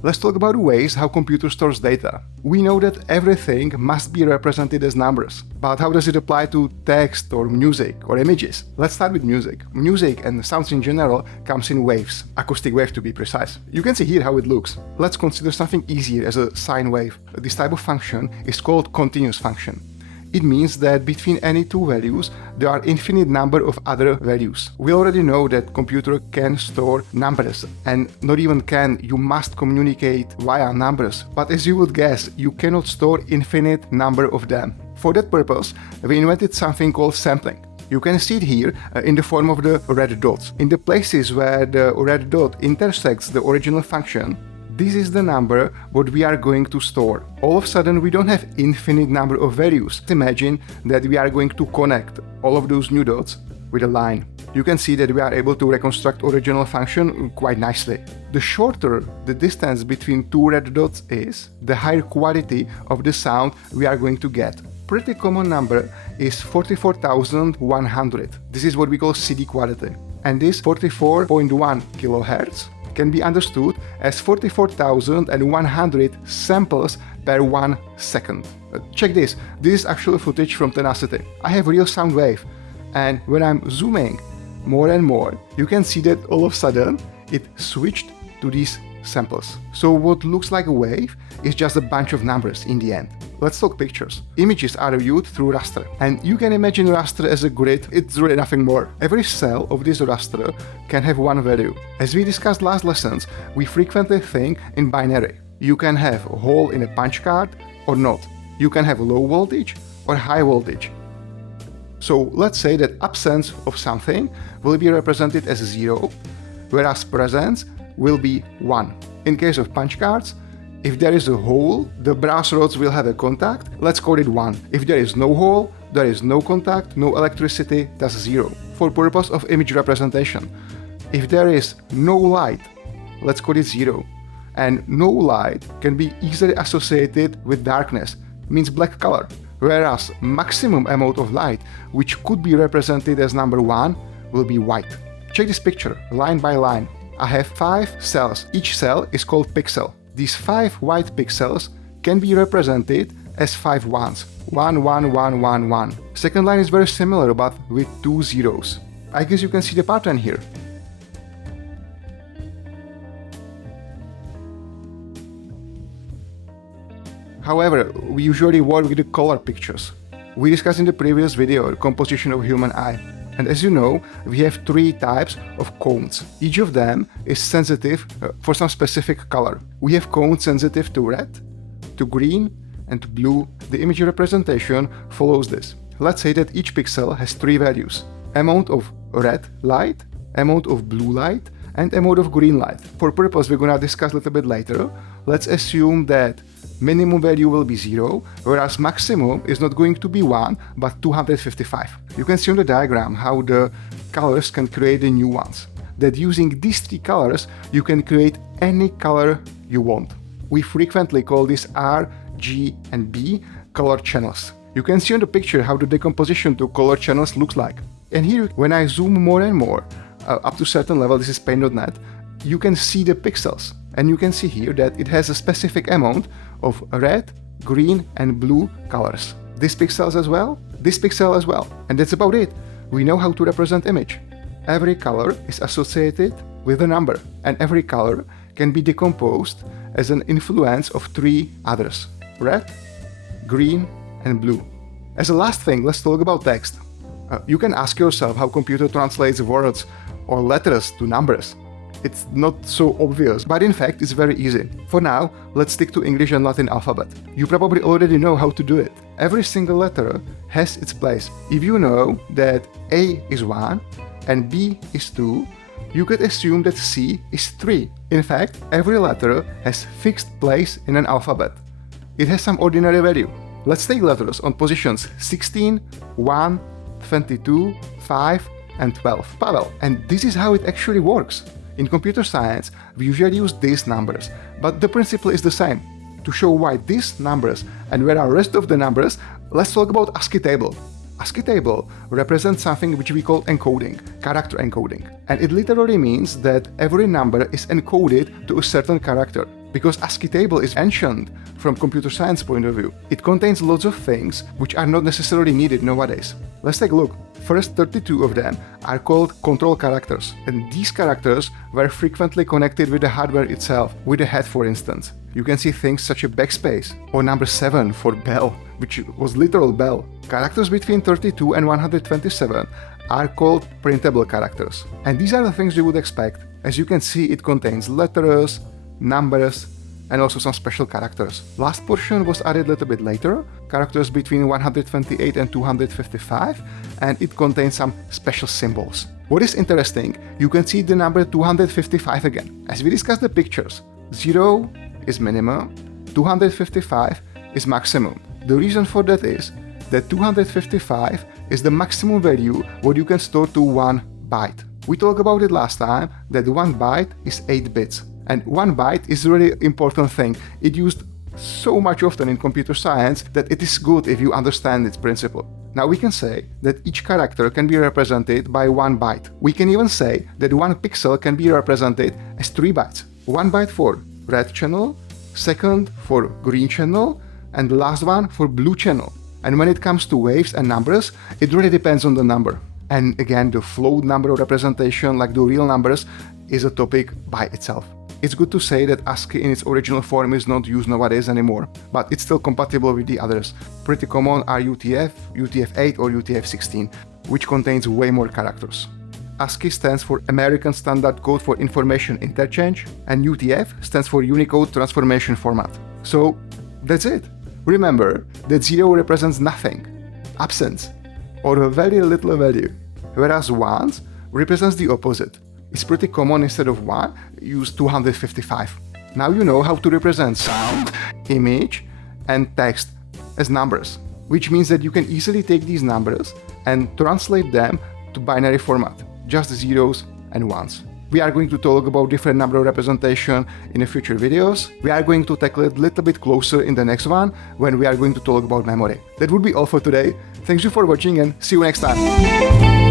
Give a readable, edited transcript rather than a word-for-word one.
Let's talk about ways how computer stores data. We know that everything must be represented as numbers, but how does it apply to text or music or images? Let's start with music. Music and sounds in general comes in waves, acoustic wave to be precise. You can see here how it looks. Let's consider something easier as a sine wave. This type of function is called continuous function. It means that between any two values, there are infinite number of other values. We already know that computer can store numbers, and not even can, you must communicate via numbers. But as you would guess, you cannot store infinite number of them. For that purpose, we invented something called sampling. You can see it here in the form of the red dots. In the places where the red dot intersects the original function, this is the number what we are going to store. All of a sudden we don't have infinite number of values. Imagine that we are going to connect all of those new dots with a line. You can see that we are able to reconstruct original function quite nicely. The shorter the distance between two red dots is, the higher quality of the sound we are going to get. Pretty common number is 44,100. This is what we call CD quality. And this 44.1 kilohertz can be understood as 44,100 samples per 1 second. Check this. This is actual footage from Tenacity. I have real sound wave, and when I'm zooming more and more, you can see that all of a sudden it switched to these samples. So what looks like a wave is just a bunch of numbers in the end. Let's talk pictures. Images are viewed through raster, and you can imagine raster as a grid. It's really nothing more. Every cell of this raster can have one value. As we discussed last lessons, we frequently think in binary. You can have a hole in a punch card or not. You can have low voltage or high voltage. So let's say that absence of something will be represented as 0, whereas presence will be 1. In case of punch cards, if there is a hole, the brass rods will have a contact, let's call it 1. If there is no hole, there is no contact, no electricity, that's 0. For purpose of image representation, if there is no light, let's call it 0. And no light can be easily associated with darkness, means black color. Whereas maximum amount of light, which could be represented as number 1, will be white. Check this picture, line by line. I have 5 cells. Each cell is called pixel. These 5 white pixels can be represented as 5 ones. 1, 1, 1, 1, 1. Second line is very similar, but with 2 zeros. I guess you can see the pattern here. However, we usually work with the color pictures. We discussed in the previous video the composition of human eye. And as you know, we have 3 types of cones. Each of them is sensitive for some specific color. We have cones sensitive to red, to green, and to blue. The image representation follows this. Let's say that each pixel has 3 values: amount of red light, amount of blue light, and amount of green light. For purpose we're gonna discuss a little bit later, let's assume that minimum value will be 0, whereas maximum is not going to be 1, but 255. You can see on the diagram how the colors can create the new ones. That using these 3 colors, you can create any color you want. We frequently call this R, G, and B color channels. You can see on the picture how the decomposition to color channels looks like. And here, when I zoom more and more, up to a certain level, this is paint.net, you can see the pixels. And you can see here that it has a specific amount of red, green, and blue colors. This pixels as well, this pixel as well. And that's about it. We know how to represent image. Every color is associated with a number, and every color can be decomposed as an influence of 3 others: red, green, and blue. As a last thing, let's talk about text. You can ask yourself how computer translates words or letters to numbers. It's not so obvious, but in fact it's very easy. For now, let's stick to English and Latin alphabet. You probably already know how to do it. Every single letter has its place. If you know that A is 1 and B is 2, you could assume that C is 3. In fact, every letter has fixed place in an alphabet. It has some ordinary value. Let's take letters on positions 16, 1, 22, 5, and 12. Pavel. And this is how it actually works. In computer science, we usually use these numbers, but the principle is the same. To show why these numbers and where are rest of the numbers, let's talk about ASCII table. ASCII table represents something which we call encoding, character encoding. And it literally means that every number is encoded to a certain character. because ASCII table is ancient from computer science point of view. It contains lots of things which are not necessarily needed nowadays. Let's take a look. First 32 of them are called control characters, and these characters were frequently connected with the hardware itself, with the head for instance. You can see things such as backspace, or number 7 for bell, which was literal bell. Characters between 32 and 127 are called printable characters, and these are the things you would expect. As you can see, it contains letters, numbers, and also some special characters. Last portion was added a little bit later, characters between 128 and 255, and it contains some special symbols. What is interesting, you can see the number 255 again. As we discussed the pictures, 0 is minimum, 255 is maximum. The reason for that is that 255 is the maximum value what you can store to 1 byte. We talked about it last time, that 1 byte is 8 bits. And 1 byte is a really important thing. It's used so much often in computer science that it is good if you understand its principle. Now we can say that each character can be represented by 1 byte. We can even say that 1 pixel can be represented as 3 bytes. 1 byte for red channel, second for green channel, and the last one for blue channel. And when it comes to waves and numbers, it really depends on the number. And again, the float number of representation, like the real numbers, is a topic by itself. It's good to say that ASCII in its original form is not used nowadays anymore, but it's still compatible with the others. Pretty common are UTF, UTF-8 or UTF-16, which contains way more characters. ASCII stands for American Standard Code for Information Interchange, and UTF stands for Unicode Transformation Format. So that's it. Remember that 0 represents nothing, absence, or a very little value, whereas 1 represents the opposite. It's pretty common, instead of 1, use 255. Now you know how to represent sound, image, and text as numbers, which means that you can easily take these numbers and translate them to binary format, just zeros and ones. We are going to talk about different number of representation in the future videos. We are going to tackle it a little bit closer in the next one, when we are going to talk about memory. That would be all for today. Thanks you for watching and see you next time.